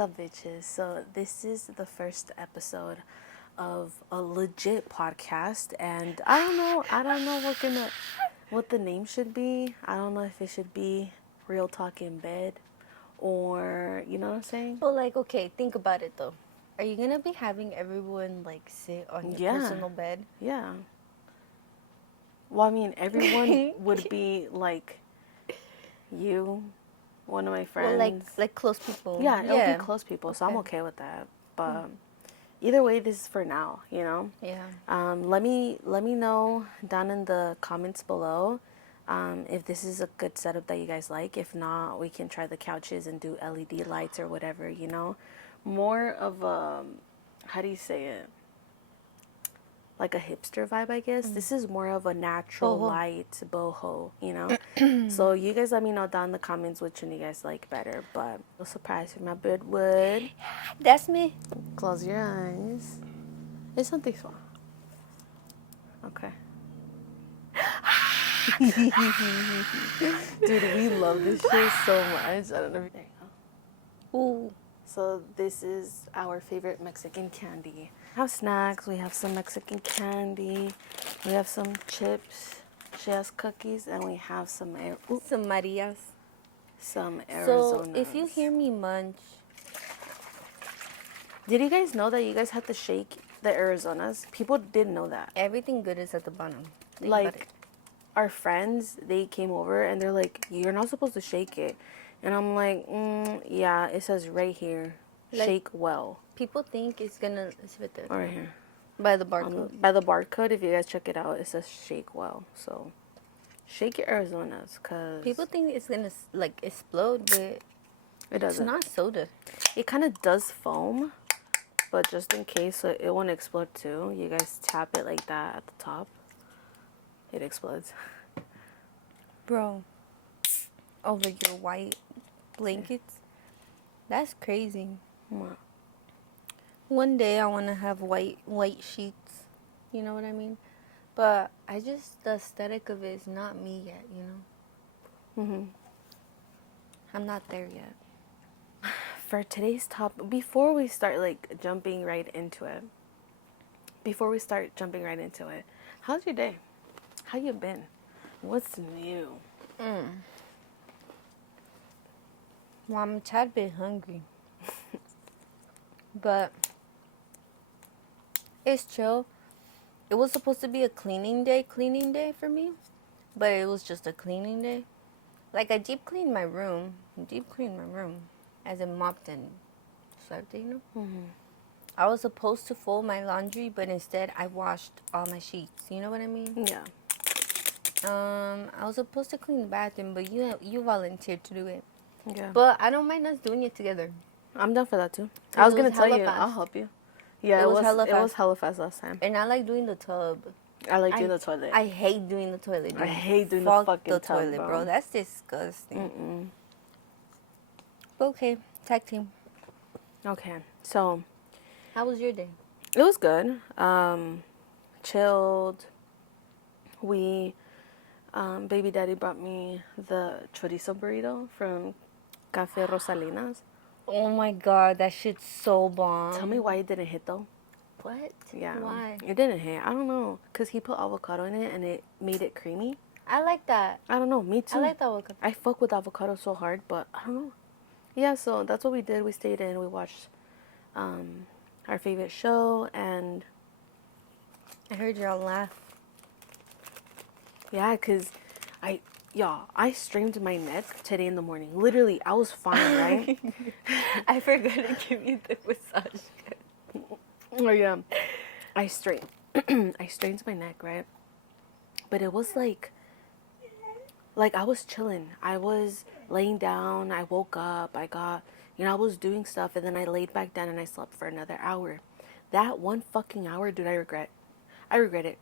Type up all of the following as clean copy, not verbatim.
up, bitches? So this is the first episode of a legit podcast, and I don't know what the name should be. I don't know if it should be Real Talk in Bed, or you know what I'm saying? But like, okay, think about it though. Are you gonna be having everyone like sit on your personal bed? Yeah. Well, I mean, everyone would be like you, one of my friends. Well, like close people. Yeah, it'll be close people, so I'm okay with that. But either way, this is for now, you know. Yeah. Let me know down in the comments below if this is a good setup that you guys like. If not, we can try the couches and do LED lights or whatever, you know. More of a, how do you say it? Like a hipster vibe, I guess. This is more of a natural light boho, you know. So you guys let me know down in the comments which one you guys like better. But no surprise with my bird wood. That's me. Close your eyes. It's something small. Okay. Dude, we love this shit so much. I don't know. There you go. Ooh. So this is our favorite Mexican candy. We have snacks. We have some Mexican candy. We have some chips. She has cookies, and we have some Some Marias. some Arizonas. So if you hear me munch, did you guys know that you guys had to shake the Arizonas? People didn't know that. everything good is at the bottom. Think about Like it. our friends, they came over and they're like, "You're not supposed to shake it," and I'm like, "Yeah, it says right here, Like- shake well." People think it's gonna. It's right there. Right here. By the barcode. By the barcode, if you guys check it out, it says shake well. So shake your Arizonas, cause People think it's gonna like explode, but it it's doesn't. not soda. It kind of does foam, but just in case so it won't explode too, you guys tap it like that at the top. It explodes. Bro, over your white blankets. That's crazy. Wow. One day I want to have white sheets. You know what I mean? But the aesthetic of it is not me yet, you know? Mhm. I'm not there yet. For today's topic, before we start jumping right into it, how's your day? How you been? What's new? Well, I'm a tad bit hungry. But it's chill. It was supposed to be a cleaning day for me. But it was just a cleaning day. Like, I deep cleaned my room. As in mopped and swept it, you know? I was supposed to fold my laundry, but instead I washed all my sheets. You know what I mean? Yeah. I was supposed to clean the bathroom, but you volunteered to do it. Yeah. But I don't mind us doing it together. I'm down for that too. I was gonna tell you, hella I'll fast. help you. Yeah, It was hella it was fast. hella fast last time. And I like doing the tub. I like doing the toilet. I hate doing the toilet. I hate doing the Fuck fucking the tub, toilet, bro. That's disgusting. But okay, tag team. Okay, so How was your day? it was good. Chilled. We, baby daddy brought me the chorizo burrito from Cafe Rosalinas. Oh my god, that shit's so bomb. Tell me why it didn't hit though. What? Yeah. Why? It didn't hit. I don't know. Because he put avocado in it and it made it creamy. I like that. I don't know. Me too. I like the avocado. I fuck with avocado so hard, but I don't know. Yeah, so that's what we did. We stayed in. We watched our favorite show, and I heard y'all laugh. yeah, because I strained my neck today in the morning. Literally, I was fine, right? I forgot to give you the massage. Oh yeah, I strained my neck, right? But it was like I was chilling. I was laying down. I woke up. I was doing stuff, and then I laid back down and I slept for another hour. That one fucking hour, dude, I regret it.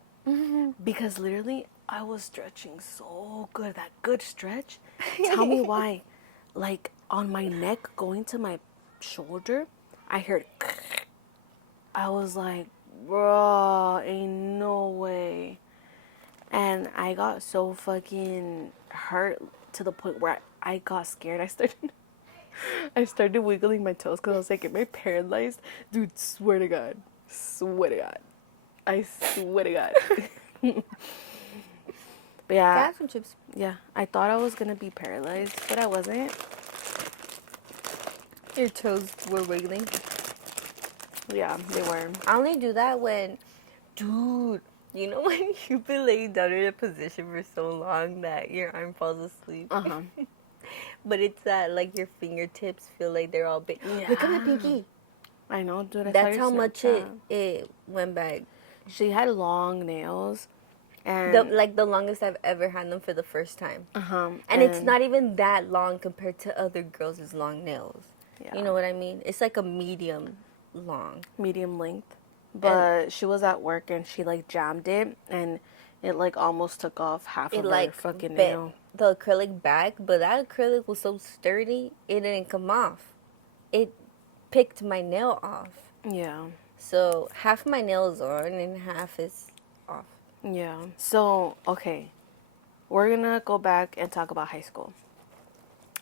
Because literally, I was stretching so good. That good stretch. Tell me why. Like, on my neck going to my shoulder, I heard. I was like, bro, ain't no way. And I got so fucking hurt to the point where I got scared. I started I started wiggling my toes because I was like, am I paralyzed? Dude, swear to God. Swear to God. I swear to God. But Can I yeah, have some chips? yeah, I thought I was going to be paralyzed, but I wasn't. Your toes were wiggling. Yeah, they were. I only do that when, dude, you know when you've been laying down in a position for so long that your arm falls asleep? Uh-huh. But it's that, like, your fingertips feel like they're all big. Look at my Yeah. pinky. I know, dude. I saw That's your how much it, Snapchat. it went back. She had long nails, The and like the longest I've ever had them for the first time. And it's and not even that long compared to other girls' long nails. yeah, You know what I mean? It's like a medium long. medium length. And But she was at work and she like jammed it, and it like almost took off half it of her like fucking bent nail. the acrylic back, but that acrylic was so sturdy, it didn't come off. It picked my nail off. Yeah, So half my nail is on and half is off. yeah. So okay, we're gonna go back and talk about high school.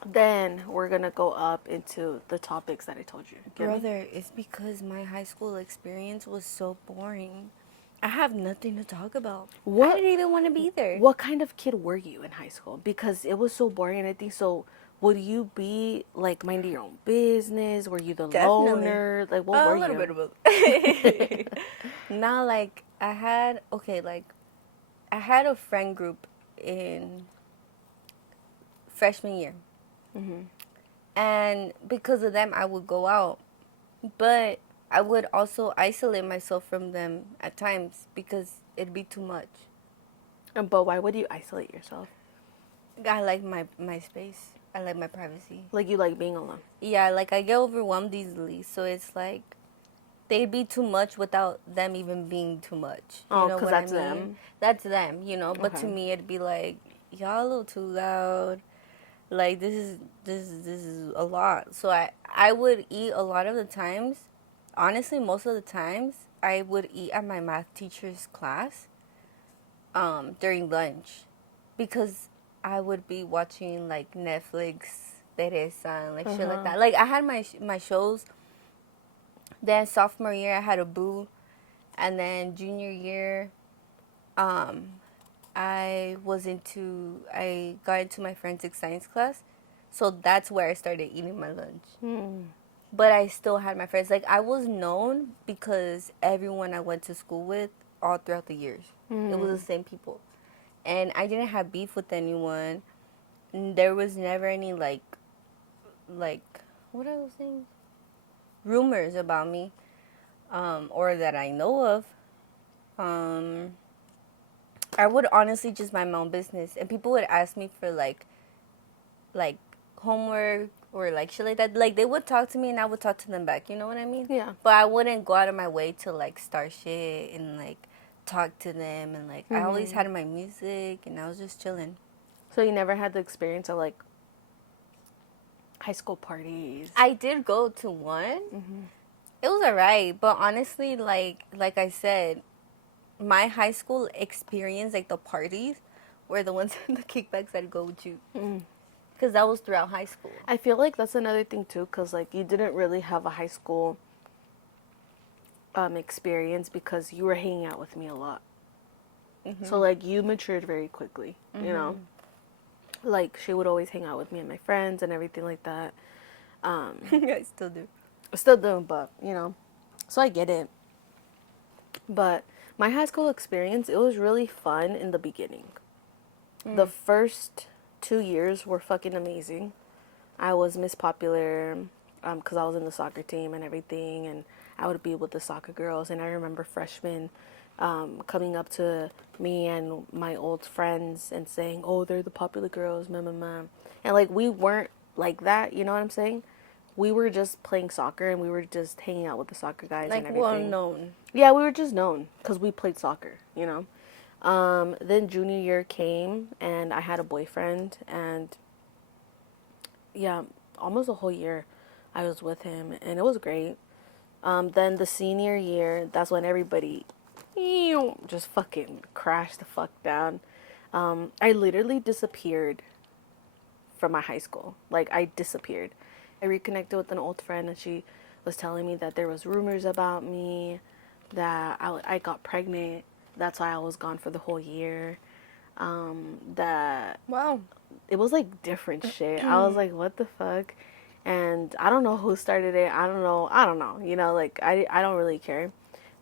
Then we're gonna go up into the topics that I told you. Get me? Brother, it's because my high school experience was so boring. I have nothing to talk about. What- I didn't even want to be there. What kind of kid were you in high school? Because it was so boring and everything. So would you be like minding your own business? Were you the Definitely. loner? Like what were A little you? bit of both. Now, like, I had a friend group in freshman year. And because of them, I would go out. But I would also isolate myself from them at times because it'd be too much. But why would you isolate yourself? I like my space. I like my privacy. Like you like being alone. Yeah, like I get overwhelmed easily. So it's like they'd be too much without them even being too much. You Oh, know 'cause what that's I mean? them. That's them, you know. But to Okay. me, it'd be like, y'all a little too loud. Like this is a lot. So I would eat a lot of the times. Honestly, most of the times I would eat at my math teacher's class during lunch because I would be watching like Netflix, Teresa, and like shit like that. Like I had my shows. Then sophomore year I had a boo, and then junior year, I got into my forensic science class, so that's where I started eating my lunch. But I still had my friends. Like I was known because everyone I went to school with all throughout the years, it was the same people, and I didn't have beef with anyone. There was never any like what are those things? Rumors about me, or that I know of. I would honestly just mind my own business, and people would ask me for like homework or like shit like that. Like they would talk to me, and I would talk to them back. You know what I mean? Yeah. But I wouldn't go out of my way to like start shit and like talk to them, and like I always had my music, and I was just chilling. So you never had the experience of like high school parties? I did go to one. It was alright, but honestly, like I said, my high school experience, like the parties, were the ones the kickbacks I'd go to, because that was throughout high school. I feel like that's another thing too, because like you didn't really have a high school experience because you were hanging out with me a lot. So like you matured very quickly, you know. Like she would always hang out with me and my friends and everything like that. I still do. Still do, but you know, so I get it. But my high school experience, it was really fun in the beginning. The first 2 years were fucking amazing. I was Miss Popular because I was in the soccer team and everything, and I would be with the soccer girls. And I remember freshmen coming up to me and my old friends and saying, "Oh, they're the popular girls, meh, meh, meh." And like we weren't like that, you know what I'm saying? We were just playing soccer and we were just hanging out with the soccer guys and Like everything. well known. Yeah, we were just known because we played soccer, you know. Then junior year came and I had a boyfriend, and yeah, almost a whole year I was with him and it was great. Then the senior year, that's when everybody just fucking crashed the fuck down. I literally disappeared from my high school. Like I disappeared. I reconnected with an old friend, and she was telling me that there was rumors about me, that I got pregnant. That's why I was gone for the whole year. That Wow. it was like different shit. I was like, what the fuck? And I don't know who started it. I don't know. I don't know. You know, like I don't really care.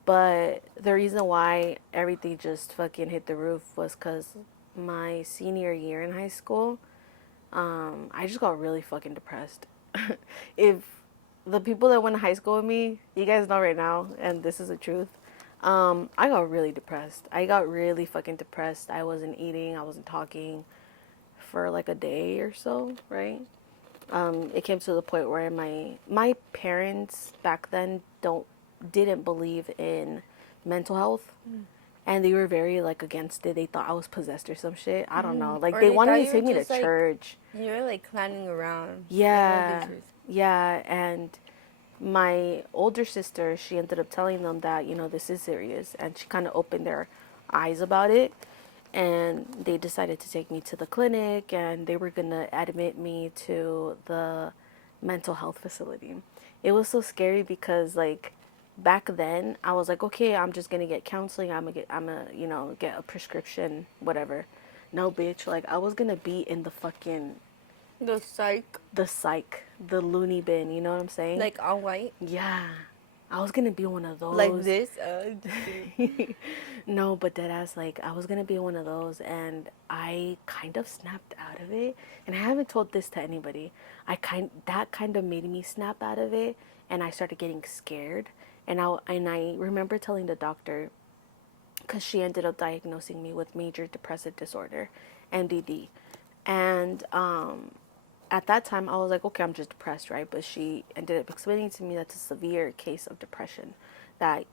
But the reason why everything just fucking hit the roof was because my senior year in high school, I just got really fucking depressed. If the people that went to high school with me, you guys know right now, and this is the truth, I got really depressed. I got really fucking depressed. I wasn't eating, I wasn't talking for like a day or so, right? It came to the point where my parents back then didn't believe in mental health, and they were very like against it. They thought I was possessed or some shit. I don't know. Like Or they they wanted thought to you were take me to just like, church. you were like clowning around. They know Yeah, the truth. yeah, and my older sister, she ended up telling them that, you know, this is serious, and she kind of opened their eyes about it, and they decided to take me to the clinic, and they were gonna admit me to the mental health facility. It was so scary because like back then I was like, okay, I'm just gonna get counseling, I'm gonna, you know, get a prescription, whatever. No, bitch, like I was gonna be in the fucking The psych, the psych, the loony bin, you know what I'm saying? like all white, Yeah. I was gonna be one of like those. this. No, but dead ass, like I was gonna be one of those, and I kind of snapped out of it. And I haven't told this to anybody. That kind of made me snap out of it, and I started getting scared. And I remember telling the doctor, because she ended up diagnosing me with major depressive disorder, MDD, and at that time I was like, okay, I'm just depressed, right? But she ended up explaining to me that's a severe case of depression that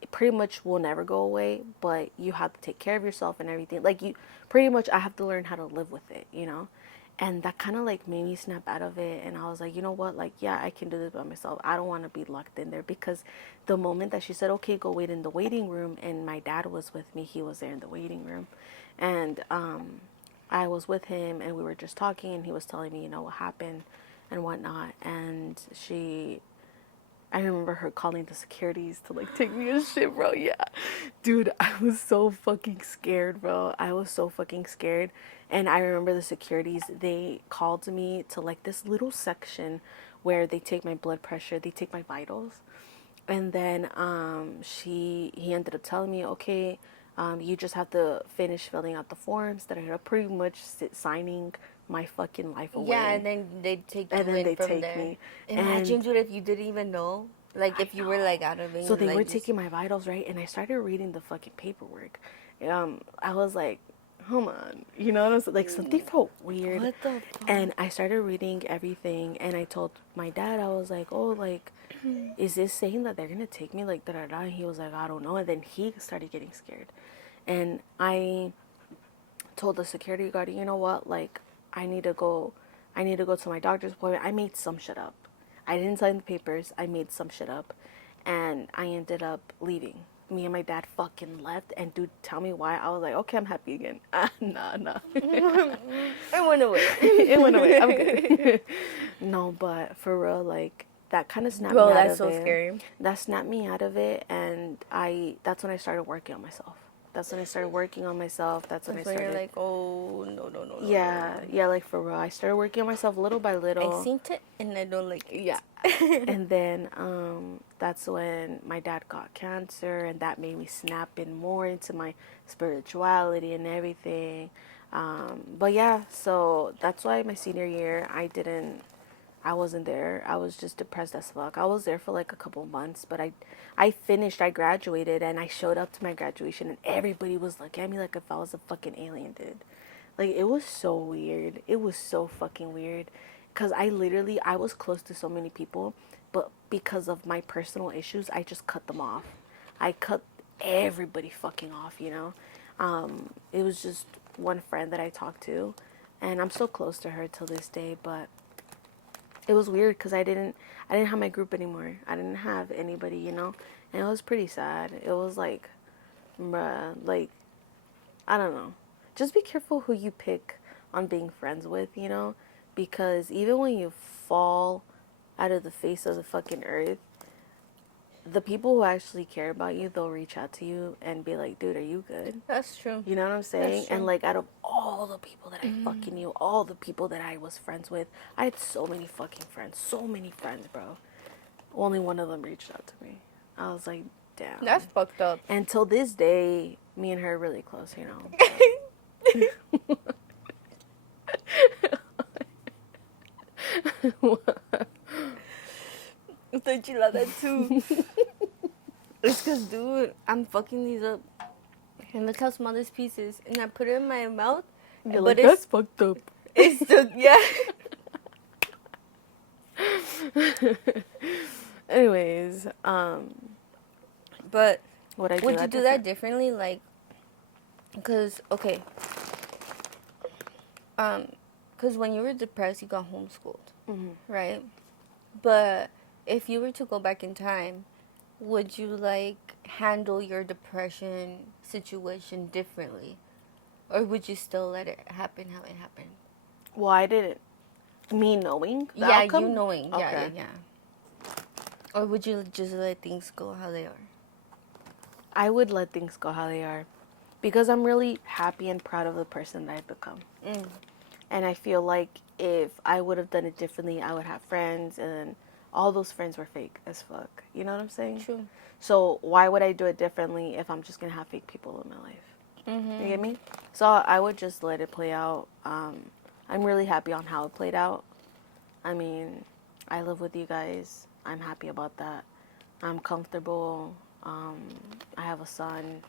it pretty much will never go away, but you have to take care of yourself and everything. Like you pretty much I have to learn how to live with it, you know? And that kind of like made me snap out of it, and I was like, you know what? Like, yeah, I can do this by myself. I don't want to be locked in there, because the moment that she said, "Okay, go wait in the waiting room," and my dad was with me, he was there in the waiting room. And I was with him, and we were just talking, and he was telling me, you know, what happened and whatnot. And I remember her calling the securities to like take me and shit, bro. Yeah. Dude, I was so fucking scared, bro. I was so fucking scared. And I remember the securities, they called me to like this little section where they take my blood pressure, they take my vitals. And then he ended up telling me, okay, you just have to finish filling out the forms that are pretty much signing my fucking life Yeah, away. and then they take And you then in they from take there. me. Imagine, And dude, if you didn't even know, like I if you were know. like out of it, So they were like just taking my vitals, right? And I started reading the fucking paperwork. I was like, hold on. You know what I'm saying? Like something felt weird. what the And fuck? I started reading everything, and I told my dad, I was like, oh, like, is this saying that they're gonna take me, like, da da da? And he was like, I don't know. And then he started getting scared. And I told the security guard, you know what, like, I need to go to my doctor's appointment. I made some shit up. I didn't sign the papers. I made some shit up, and I ended up leaving. Me and my dad fucking left, and dude, tell me why. I was like, okay, I'm happy again. Nah. It went away. It went away. I'm good. No, but for real, like that kind of snapped me Bro, out that's of so it. scary. That snapped me out of it, and that's when I started working on myself. That's when I started working on myself. That's when I That's when you're started. like, oh no. Yeah, like for real. I started working on myself little by I little. seen it and I don't like Yeah. it. And then that's when my dad got cancer, and that made me snap in more into my spirituality and everything. But yeah, so that's why my senior year I wasn't there. I was just depressed as fuck. I was there for like a couple months, but I finished, I graduated, and I showed up to my graduation, and everybody was looking at me like if I was a fucking alien, dude. Like it was so weird. It was so fucking weird, cuz I was close to so many people, but because of my personal issues, I just cut them off. I cut everybody fucking off, you know. It was just one friend that I talked to, and I'm so close to her till this day, but it was weird because I didn't have my group anymore. I didn't have anybody, you know, and it was pretty sad. It was like, bruh, like I don't know. Just be careful who you pick on being friends with, you know, because even when you fall out of the face of the fucking earth, the people who actually care about you, they'll reach out to you and be like, dude, are you good? That's true. You know what I'm saying? That's true. And like, out of all the people that I fucking knew, all the people that I was friends with, I had so many fucking friends, bro. Only one of them reached out to me. I was like, damn. That's fucked up. And till this day, me and her are really close, you know. I thought you love that too. It's because, dude, I'm fucking these up. And look how small this piece is. And I put it in my mouth. You're but like, that's fucked up. It's still, yeah. Anyways, But would you do that differently? Like, because, okay. Because when you were depressed, you got homeschooled, right? But if you were to go back in time, would you, like, handle your depression situation differently? Or would you still let it happen how it happened? Well, I didn't. Me knowing the Yeah, outcome? you knowing. Okay. Yeah. Or would you just let things go how they are? I would let things go how they are. Because I'm really happy and proud of the person that I've become. And I feel like if I would have done it differently, I would have friends, and all those friends were fake as fuck. You know what I'm saying? True. So why would I do it differently if I'm just going to have fake people in my life? You get me? So I would just let it play out. I'm really happy on how it played out. I mean, I live with you guys. I'm happy about that. I'm comfortable. I have a son.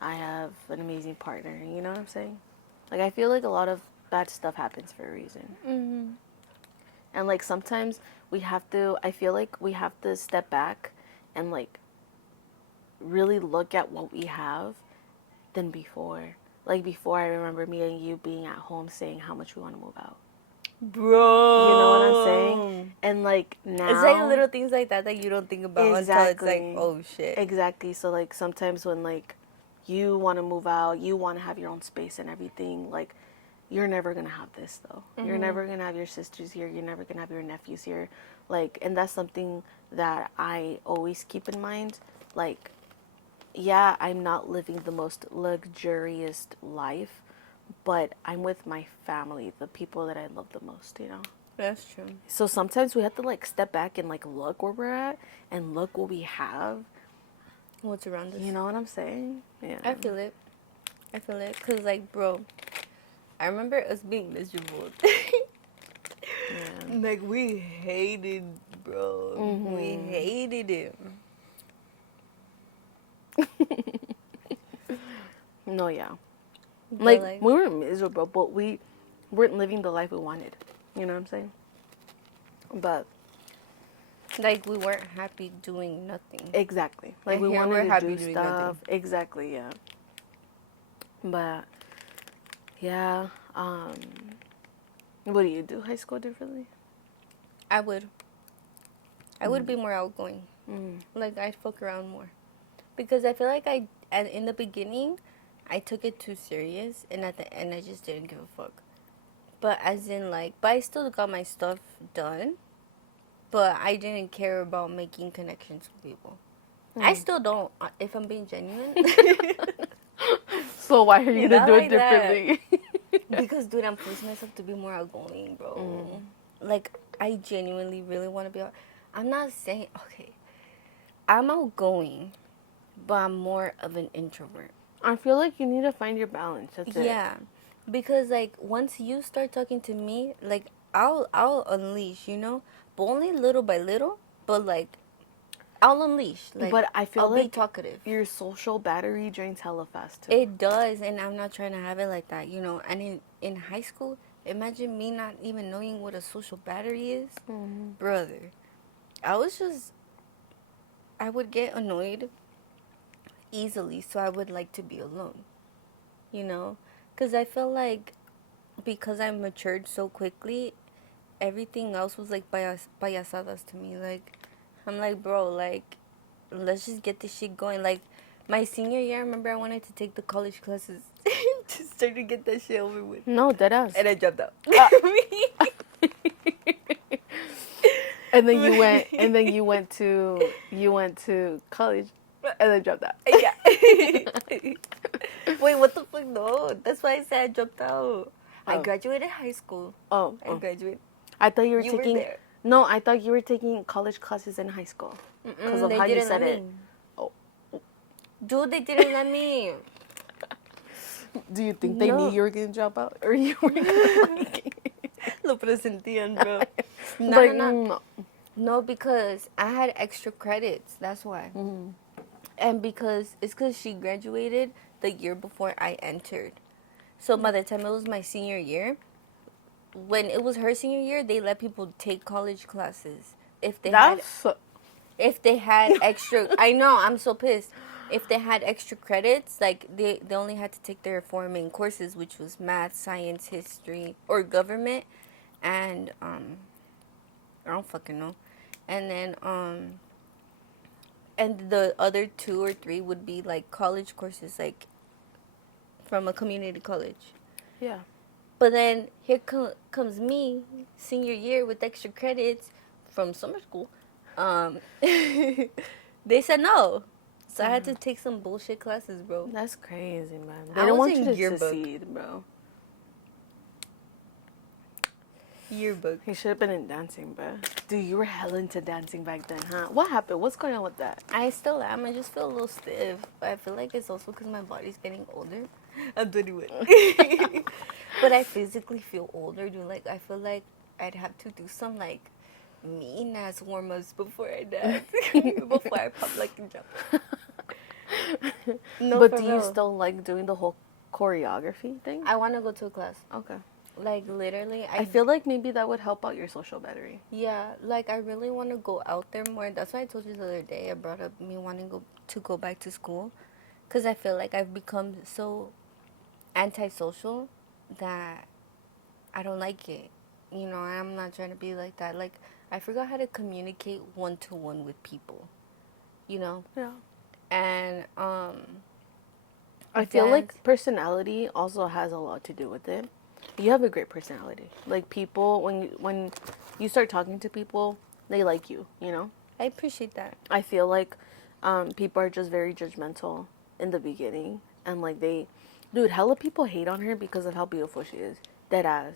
I have an amazing partner. You know what I'm saying? Like, I feel like a lot of bad stuff happens for a reason. And, like, sometimes I feel like we have to step back and, like, really look at what we have than before. Like, before, I remember me and you being at home saying how much we want to move out. Bro. You know what I'm saying? And, like, now... It's like little things like that you don't think about until it's like, oh, shit. Exactly. So, like, sometimes when, like, you want to move out, you want to have your own space and everything, like, you're never going to have this, though. You're never going to have your sisters here. You're never going to have your nephews here. Like, and that's something that I always keep in mind. Like, yeah, I'm not living the most luxurious life, but I'm with my family, the people that I love the most, you know? That's true. So sometimes we have to, like, step back and, like, look where we're at and look what we have. What's around us. You know what I'm saying? Yeah. I feel it. Because, like, bro, I remember us being miserable. Yeah. Like, we hated, bro. We hated it. No, yeah. But, Like, we were miserable, but we weren't living the life we wanted. You know what I'm saying? But... like, we weren't happy doing nothing. Exactly. Like, we here wanted we're to happy do doing stuff. nothing. Exactly, yeah. But, yeah. What do you do high school differently? I would be more outgoing. Like, I'd fuck around more. Because I feel like in the beginning, I took it too serious. And at the end, I just didn't give a fuck. But as in, like, but I still got my stuff done. But I didn't care about making connections with people. I still don't, if I'm being genuine. So why are you going to do it like that. differently? Because, dude, I'm forcing myself to be more outgoing, bro. Like, I genuinely really want to be out. I'm not saying, okay, I'm outgoing, but I'm more of an introvert. I feel like you need to find your balance. That's it. Yeah. Because, like, once you start talking to me, like, I'll unleash, you know? But only little by little. But, like, I'll unleash. Like, but I feel I'll like be talkative. Your social battery drains hella fast, too. It does, and I'm not trying to have it like that, you know? And in high school, imagine me not even knowing what a social battery is. Brother. I would get annoyed easily, so I would like to be alone, you know? Because I feel like because I matured so quickly, everything else was like payasadas to me. Like, I'm like, bro, like, let's just get this shit going. Like, my senior year, I remember I wanted to take the college classes just start to get that shit over with. No, deadass. And I dropped out. And then you went to college and then dropped out. Yeah. Wait, what the fuck? No, that's why I said I dropped out. I Oh. graduated high school. Oh, I graduated. I thought you were You were taking. there. No, I thought you were taking college classes in high school because of They how you didn't said let it. me. Oh, Dude, they didn't let me. do you think they No. knew you were gonna drop out, or you were gonna like? Lo presentían, bro. No, like, no, no. no. No, because I had extra credits. That's why. Mm-hmm. And because she graduated the year before I entered. So by the time it was my senior year, when it was her senior year, they let people take college classes if they had extra. I know, I'm so pissed. If they had extra credits, like they only had to take their four main courses, which was math, science, history, or government, and I don't fucking know. And then and the other two or three would be like college courses, like from a community college. Yeah. But then here comes me, senior year with extra credits from summer school. They said no. So I had to take some bullshit classes, bro. That's crazy, man. They I don't was want in you to yearbook. succeed, bro. Yearbook. You should have been in dancing, bro. Dude, you were hell into dancing back then, huh? What happened? What's going on with that? I still am. I just feel a little stiff. But I feel like it's also because my body's getting older. I'm 21. But I physically feel older, dude. Like, I feel like I'd have to do some, like, mean-ass warm-ups before I dance. Before I pop, like, and jump. No, But for do you real. still like doing the whole choreography thing? I want to go to a class. Okay. Like, literally, I feel like maybe that would help out your social battery. Yeah, like, I really want to go out there more. That's why I told you the other day. I brought up me wanting to go back to school. Because I feel like I've become so antisocial that I don't like it. You know, I'm not trying to be like that. Like, I forgot how to communicate one-to-one with people. You know? Yeah. And, I feel like dance- personality also has a lot to do with it. You have a great personality. Like people, when you start talking to people, they like you. You know. I appreciate that. I feel like people are just very judgmental in the beginning, and like dude, hella people hate on her because of how beautiful she is. Dead ass.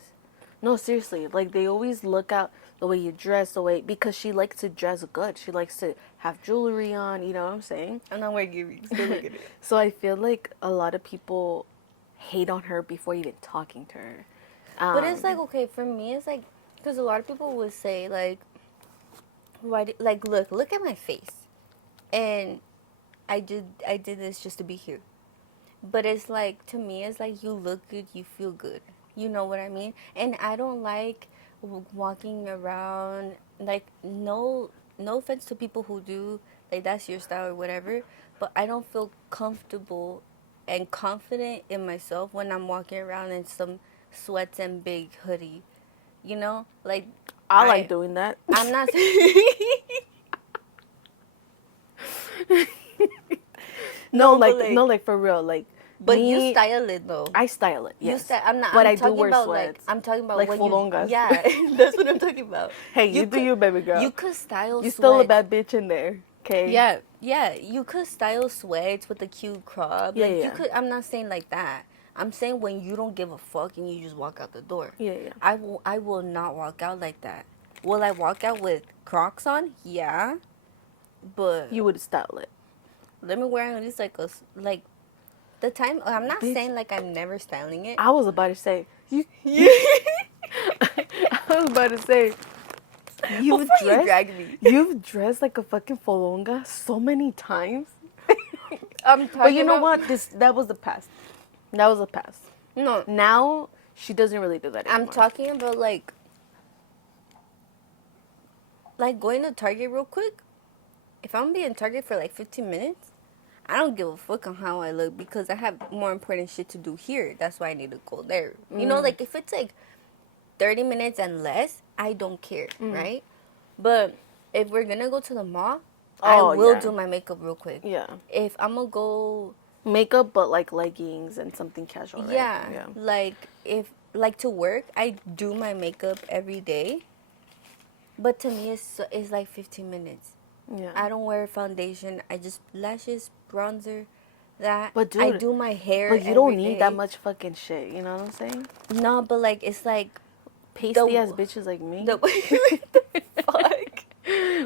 No, seriously. Like they always look at the way you dress, because she likes to dress good. She likes to have jewelry on. You know what I'm saying? I'm not wearing earrings. Don't look at it. So I feel like a lot of people hate on her before even talking to her. But it's like, okay, for me, it's like, because a lot of people would say, like, like, look at my face. And I did this just to be here. But it's like, to me, it's like, you look good, you feel good. You know what I mean? And I don't like walking around, like, no offense to people who do, like, that's your style or whatever. But I don't feel comfortable and confident in myself when I'm walking around in some sweats and big hoodie. You know? Like, I like doing that. I'm not... No, but like for real, like. But me, you style it though. I style it. Yes. I'm not. But I'm I do talking wear about sweats. like. I'm talking about like when folongas. Yeah, that's what I'm talking about. Hey, you do you, baby girl. You could style. You sweats. still a bad bitch in there, okay? Yeah. You could style sweats with a cute crop. Yeah, like yeah. you could. I'm not saying like that. I'm saying when you don't give a fuck and you just walk out the door. Yeah. I will not walk out like that. Will I walk out with Crocs on? Yeah, but You would style it. let me wear at least like the time. I'm not Bitch. saying like I'm never styling it. I was about to say I was about to say You dragged me. You've dressed like a fucking folonga so many times. I'm talking But you know about, what? That was the past. That was the past. No, Now she doesn't really do that anymore. I'm talking about like going to Target real quick. If I'm being Target for like 15 minutes, I don't give a fuck on how I look because I have more important shit to do here. That's why I need to go there. You know, like if it's like 30 minutes and less, I don't care, right? But if we're gonna go to the mall, I will do my makeup real quick. Yeah. If I'm gonna go, Makeup, but like leggings and something casual, right? like if like to work, I do my makeup every day. But to me, it's like 15 minutes. Yeah. I don't wear foundation. I just lashes, bronzer, that. But I dude, do my hair but you every don't need that day. much fucking shit. You know what I'm saying? No, but like it's like Pasty ass bitches like me. the what the fuck.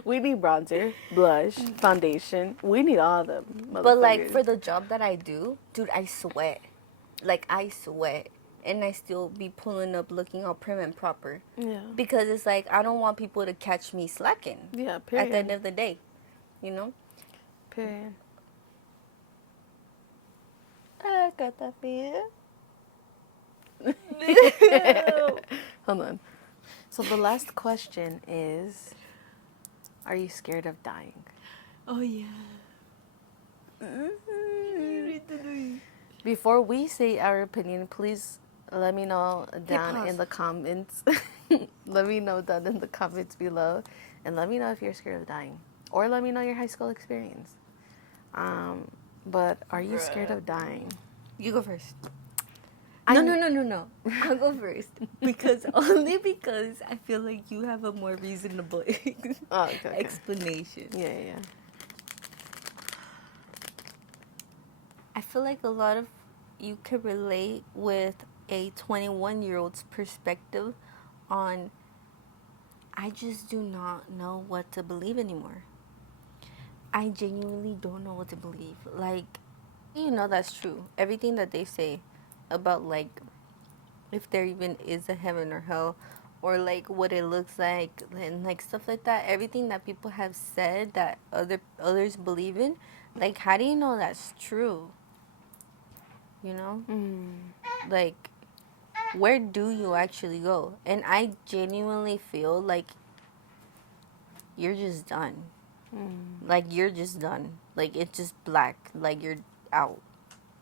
We need bronzer, blush, foundation. We need all of them, But like motherfuckers. for the job that I do, dude, I sweat. Like I sweat, and I still be pulling up looking all prim and proper. Yeah. Because it's like I don't want people to catch me slacking. Yeah. At the end Period. of the day, you know. Period. I got that fear. Hold on. So the last question is, are you scared of dying? Oh yeah. Before we say our opinion, please let me know down pause. in the comments. Let me know down in the comments below, and let me know if you're scared of dying, or let me know your high school experience. But are you scared of dying? You go first. I'm- No. I'll go first only because I feel like you have a more reasonable Oh, okay. explanation. Yeah. I feel like a lot of you can relate with a 21-year-old's perspective on I just do not know what to believe anymore. I genuinely don't know what to believe. Like, you know that's true. Everything that they say about like if there even is a heaven or hell or like what it looks like and like stuff like that, everything that people have said that others believe in, like how do you know that's true? You know? Like where do you actually go? And I genuinely feel like you're just done. Like you're just done. Like it's just black. Like you're out.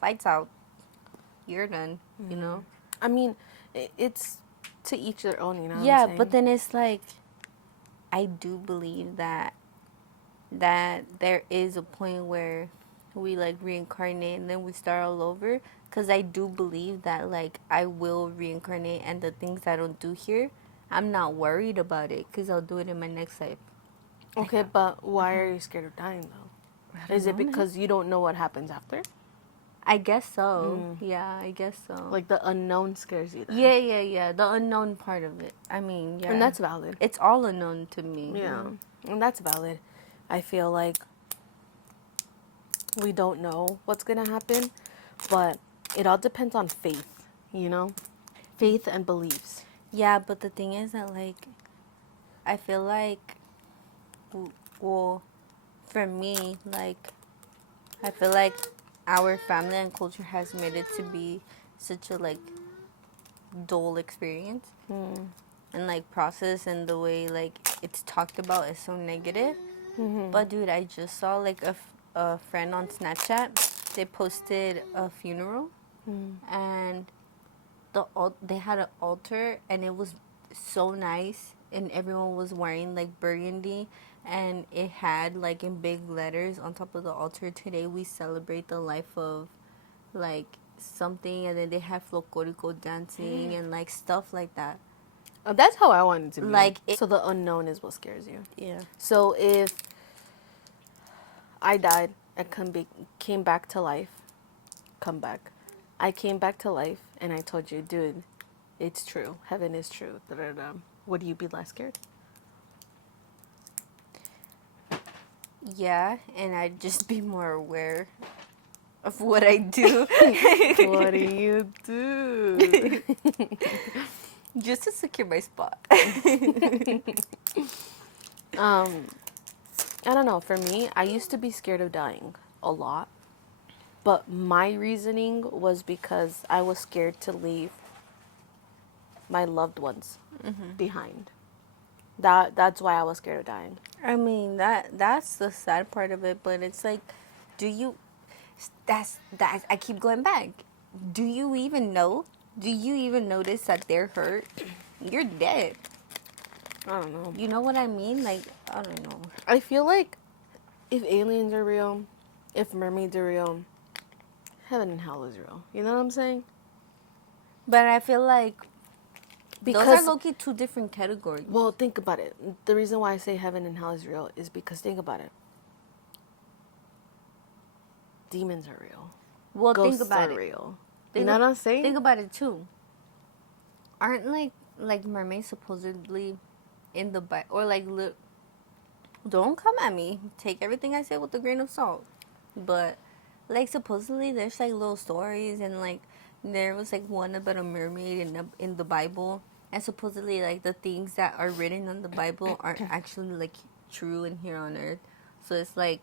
Lights out. You're done. You know? I mean, it's to each their own, you know what Yeah, I'm saying? but then it's like I do believe that there is a point where we like reincarnate and then we start all over, because I do believe that like I will reincarnate, and the things I don't do here, I'm not worried about it because I'll do it in my next life. Okay, but why are you scared of dying though? Is it because you don't know what happens after? I guess so. Yeah, I guess so. Like the unknown scares you then? Yeah. The unknown part of it. I mean, yeah. And that's valid. It's all unknown to me. Yeah. You know? And that's valid. I feel like we don't know what's going to happen, but it all depends on faith, you know? Faith and beliefs. Yeah, but the thing is that like I feel like well, for me, like I feel like our family and culture has made it to be such a like dull experience and like process, and the way like it's talked about is so negative. But dude, I just saw like a friend on Snapchat. They posted a funeral and they had an altar, and it was so nice, and everyone was wearing like burgundy, and it had like in big letters on top of the altar, today we celebrate the life of like something, and then they have folklorico dancing and like stuff like that. That's how I want it to be. Like so the unknown is what scares you. Yeah. So if I died and came back to life, I came back to life and I told you, dude, it's true. Heaven is true. Da-da-da. Would you be less scared? Yeah, and I'd just be more aware of what I do. What do you do? Just to secure my spot. I don't know. For me, I used to be scared of dying a lot. But my reasoning was because I was scared to leave my loved ones behind. That's why I was scared of dying. I mean, that's the sad part of it, but it's like, do you that's I keep going back. Do you even know? Do you even notice that they're hurt? You're dead. I don't know. You know what I mean? Like, I don't know. I feel like if aliens are real, if mermaids are real, heaven and hell is real. You know what I'm saying? But I feel like Those are low-key two different categories. Well, think about it. The reason why I say heaven and hell is real is because think about it. Demons are real. Well, Ghosts think about are it. real. You know what I'm saying? Think about it too. Aren't like mermaids supposedly in the Bible, or like don't come at me. Take everything I say with a grain of salt. But like supposedly there's like little stories, and like there was like one about a mermaid in the Bible, and supposedly like the things that are written on the Bible aren't actually like true in here on earth. So it's like,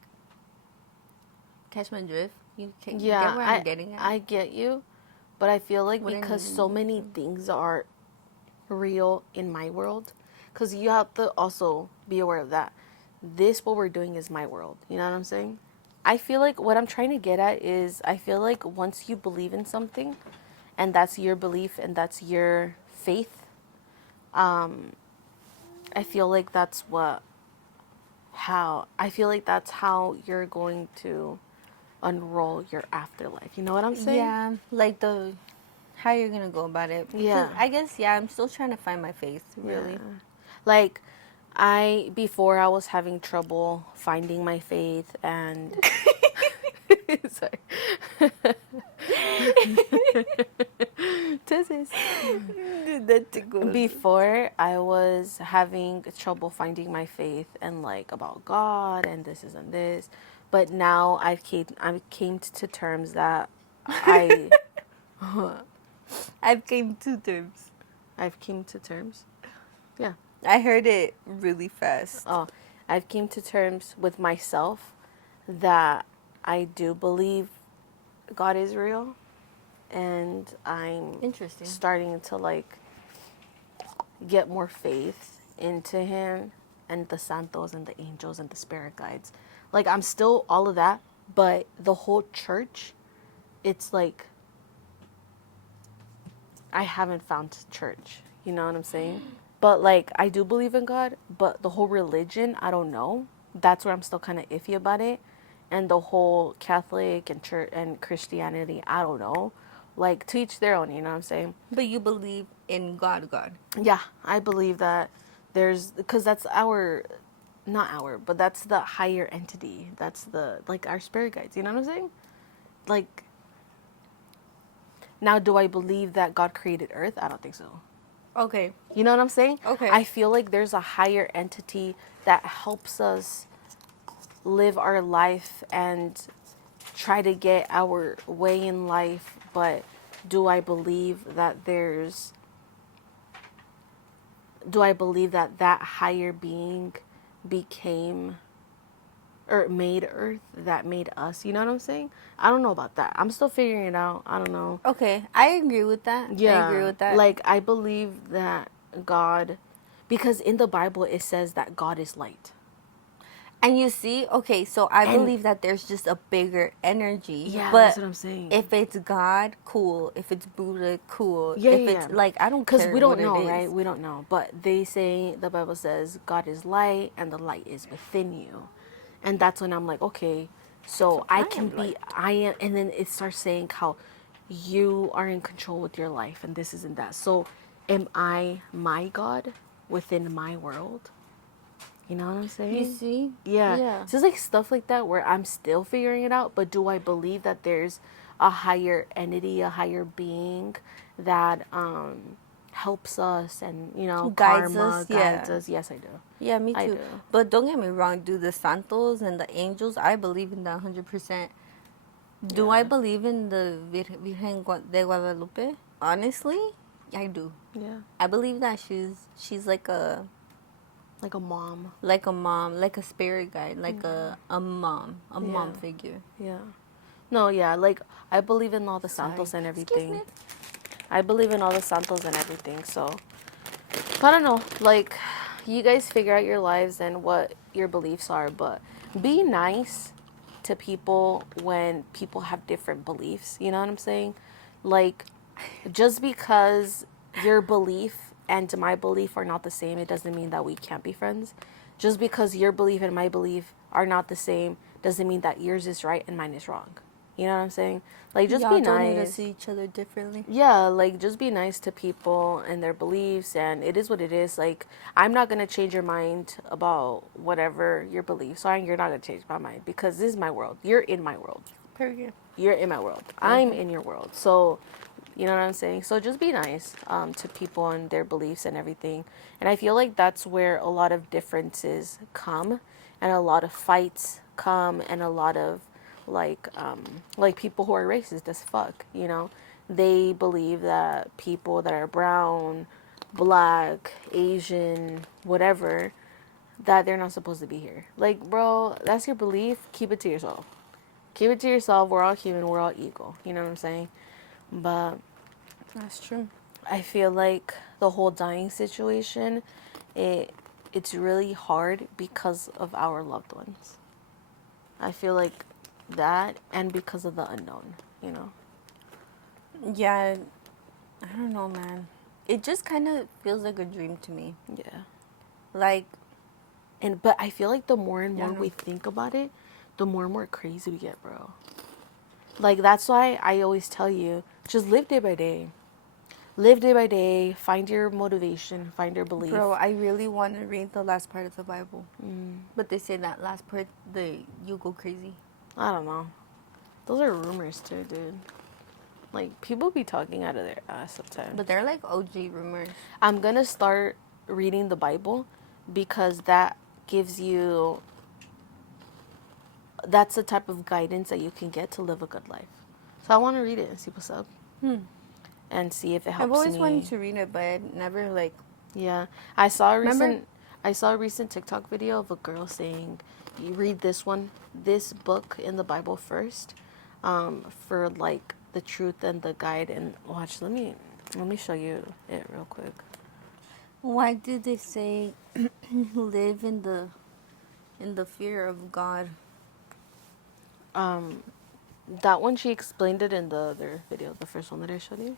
catch my drift. You can get where I'm getting at. I get you, but I feel like because so many things are real in my world, because you have to also be aware of that. What we're doing is my world. You know what I'm saying? I feel like what I'm trying to get at is I feel like once you believe in something, and that's your belief and that's your faith, I feel like that's how you're going to unroll your afterlife. You know what I'm saying? Yeah, like how you're gonna go about it. Yeah. I guess, yeah, I'm still trying to find my faith, really. Yeah. Like, before I was having trouble finding my faith and... Sorry. Before, I was having trouble finding my faith and, like, about God and this and this. But now I came to terms that I've came to terms. I've came to terms? Yeah. I heard it really fast. Oh, I've came to terms with myself that I do believe God is real, and I'm Interesting. starting to like get more faith into Him and the santos and the angels and the spirit guides. Like, I'm still all of that, but the whole church, it's like I haven't found church. You know what I'm saying? But like, I do believe in God, but the whole religion, I don't know. That's where I'm still kind of iffy about it. And the whole Catholic and church and Christianity, I don't know. Like, to each their own, you know what I'm saying? But you believe in God. Yeah, I believe that because that's but that's the higher entity. That's like our spirit guides, you know what I'm saying? Like, now, do I believe that God created Earth? I don't think so. Okay. You know what I'm saying? Okay. I feel like there's a higher entity that helps us live our life and try to get our way in life. But do I believe that that higher being became or made Earth, that made us? You know what I'm saying? I don't know about that. I'm still figuring it out. I don't know. Okay, I agree with that. Yeah. I agree with that. Like, I believe that God, because in the Bible it says that God is light. And you see, okay, so I believe that there's just a bigger energy. Yeah, but that's what I'm saying. If it's God, cool. If it's Buddha, cool. Yeah, if it's like, I don't care. Because we don't know, what it is. right? We don't know. But the Bible says God is light and the light is within you. And that's when I'm like, okay, so I am, and then it starts saying how you are in control with your life and this isn't that. So am I my God within my world? You know what I'm saying? You see? Yeah. So it's like stuff like that where I'm still figuring it out, but do I believe that there's a higher entity, a higher being that helps us and, you know, guides karma, us? guides us? Yes, I do. Yeah, me too. I do. But don't get me wrong, dude, the santos and the angels, I believe in that 100%. Do I believe in the Virgen de Guadalupe? Honestly, I do. Yeah. I believe that she's like a mom. Like a mom, like a spirit guide, like a mom figure. Yeah. No, yeah, like, I believe in all the santos and everything. Excuse me. I believe in all the santos and everything, so. I don't know, like, you guys figure out your lives and what your beliefs are, but be nice to people when people have different beliefs, you know what I'm saying? Like, just because your belief and my belief are not the same, it doesn't mean that we can't be friends. Just because your belief and my belief are not the same doesn't mean that yours is right and mine is wrong. You know what I'm saying? Like, just Y'all be don't need to nice. see each other differently. Yeah, like, just be nice to people and their beliefs, and it is what it is. Like, I'm not gonna change your mind about whatever your beliefs are, and you're not gonna change my mind because this is my world. You're in my world. Period. You're in my world. I'm in your world. So, you know what I'm saying? So just be nice to people and their beliefs and everything. And I feel like that's where a lot of differences come, and a lot of fights come, and a lot of like people who are racist as fuck, you know? They believe that people that are brown, black, Asian, whatever, that they're not supposed to be here. Like, bro, that's your belief. Keep it to yourself. Keep it to yourself. We're all human. We're all equal. You know what I'm saying? But That's true. I feel like the whole dying situation, it's really hard because of our loved ones. I feel like that, and because of the unknown, you know? Yeah, I don't know, man. It just kind of feels like a dream to me. Yeah. Like, But I feel like the more and yeah, more no. we think about it, the more and more crazy we get, bro. Like, that's why I always tell you, just live day by day. Live day by day, find your motivation, find your belief. Bro, I really want to read the last part of the Bible. But they say that last part, you go crazy. I don't know. Those are rumors too, dude. Like, people be talking out of their ass sometimes. But they're like OG rumors. I'm gonna start reading the Bible because that gives you, that's the type of guidance that you can get to live a good life. So I want to read it and see what's up. And see if it helps I've always me. wanted to read it, but I never, like... Yeah, I saw a Remember- recent TikTok video of a girl saying, "You read this book in the Bible first, for like the truth and the guide." And watch, let me show you it real quick. Why did they say live in the fear of God? That one, she explained it in the other video, the first one that I showed you.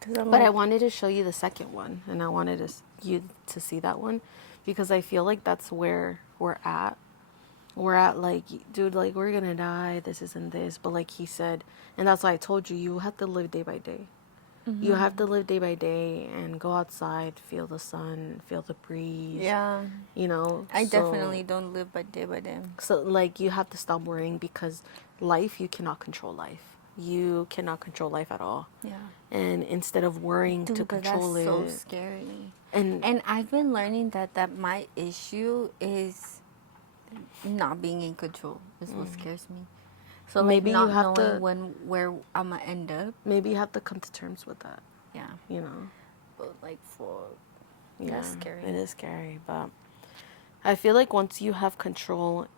Cause But I wanted to show you the second one, and I wanted you to see that one, because I feel like that's where we're at. We're at, like, dude, like, we're gonna die, this isn't this, but like he said, and that's why I told you, you have to live day by day. You have to live day by day and go outside, feel the sun, feel the breeze. Yeah. You know? I definitely don't live by day by day. So, like, you have to stop worrying, because life, you cannot control life. You cannot control life at all. Yeah. And instead of worrying Dude, to but control that's so it. scary. And I've been learning that my issue is not being in control is what scares me. So Maybe like you not have knowing to- where I'm gonna end up. maybe you have to come to terms with that, Yeah. you know? But like for Yeah, that's scary. it is scary, but I feel like once you have control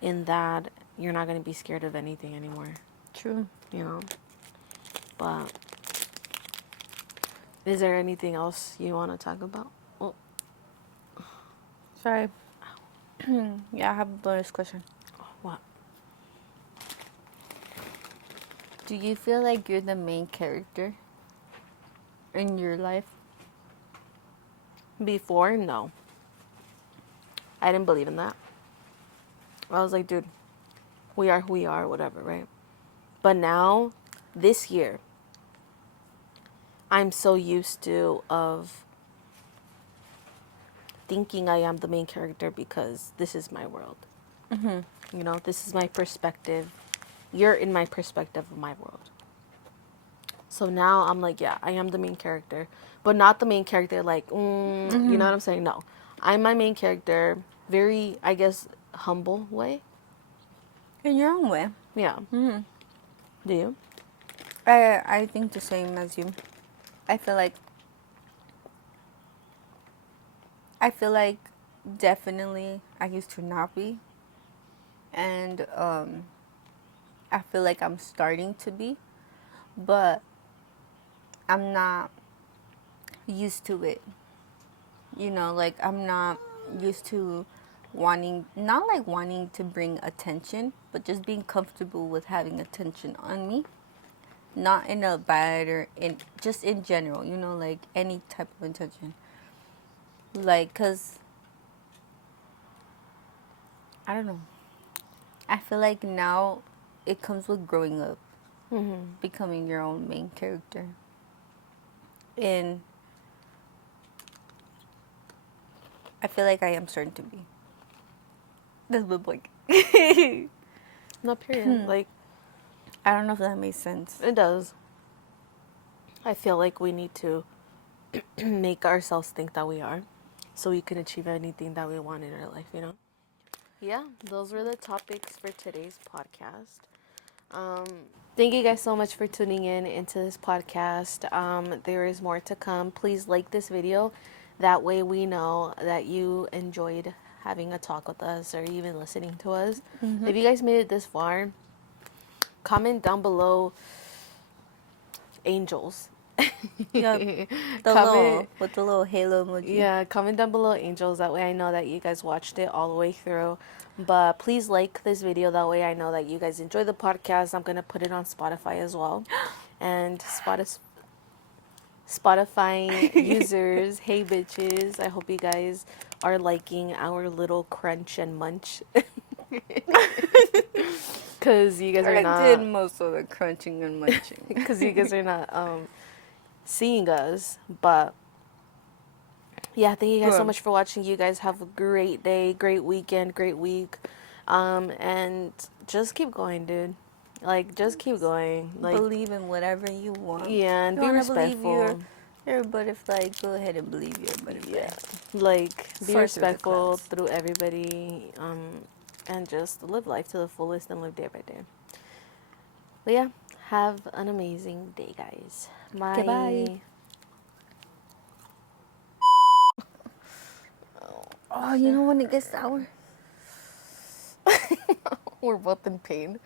in that, you're not going to be scared of anything anymore, True. you know? But is there anything else you want to talk about? Oh, Sorry. Yeah, I have a bonus question. what? Do you feel like you're the main character in your life? Before, no. I didn't believe in that. I was like, dude, we are who we are, whatever, right? But now, this year, I'm so used to of thinking I am the main character because this is my world. You know, this is my perspective. You're in my perspective of my world. So now I'm like, yeah, I am the main character, but not the main character like, you know what I'm saying? No, I'm my main character, very, I guess, humble way. In your own way. Yeah. Mm-hmm. Do you? I think the same as you. I feel like definitely I used to not be, and I feel like I'm starting to be, but I'm not used to it. You know, like I'm not used to not like wanting to bring attention, but just being comfortable with having attention on me. Not in a bad or just in general, you know, like any type of attention. Like, cause I don't know. I feel like now it comes with growing up, Mm-hmm. becoming your own main character. And I feel like I am starting to be. That's my point. No, period. Like, I don't know if that makes sense. it does. I feel like we need to make ourselves think that we are, so we can achieve anything that we want in our life, you know? Yeah, those were the topics for today's podcast. Thank you guys so much for tuning in into this podcast. There is more to come. Please like this video. That way we know that you enjoyed having a talk with us or even listening to us. If you guys made it this far, comment down below angels. Yeah, with the little halo emoji. Yeah, comment down below angels. That way I know that you guys watched it all the way through. But please like this video. That way I know that you guys enjoy the podcast. I'm going to put it on Spotify as well. And Spotify users, hey bitches. I hope you guys are liking our little crunch and munch. Because you guys are I not... did most of the crunching and munching. Because you guys are not seeing us. But... yeah, thank you guys so much for watching. You guys have a great day, great weekend, great week. And just keep going, dude. Like, just keep going. Like, believe in whatever you want. yeah, and you be wanna respectful. Believe you're a butterfly, go ahead and believe you're a butterfly. Yeah. Like, be Soar respectful through everybody. And just live life to the fullest and live day by day. But yeah, have an amazing day, guys. Bye. Goodbye. Oh, you know when it gets sour? We're both in pain.